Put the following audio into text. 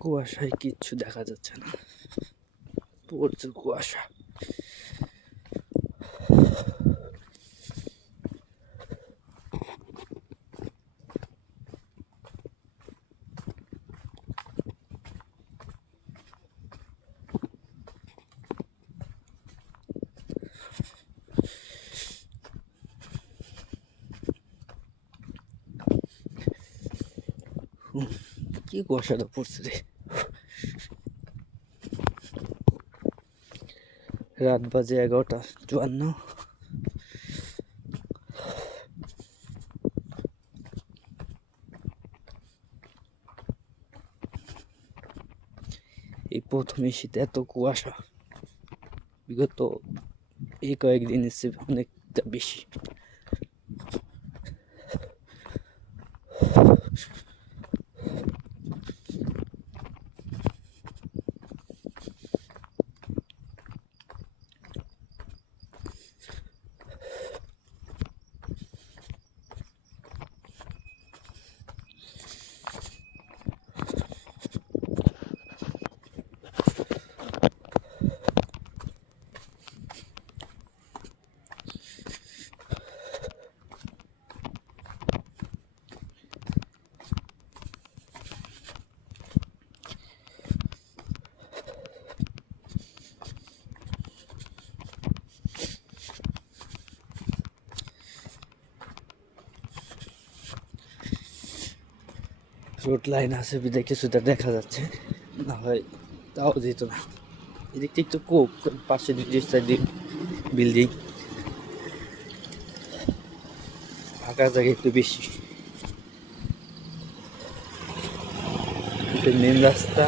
কুয়াশায় কিচ্ছু দেখা যাচ্ছে না, প্রচুর কুয়াশা। কি কুয়াশাটা পড়ছে রে। রাত বাজে 11:54। এই প্রথমে শীতে এত কুয়াশা, বিগত এই কয়েকদিনের চেয়ে অনেকটা বেশি। রোড লাইন আছে বিদায় কিছুটা দেখা যাচ্ছে, না হয় তাও যেত না। এদিক থেকে তো কোপ, পাশে দুই সাইডে বিল্ডিং, ফাঁকা জায়গা একটু বেশি। মেন রাস্তা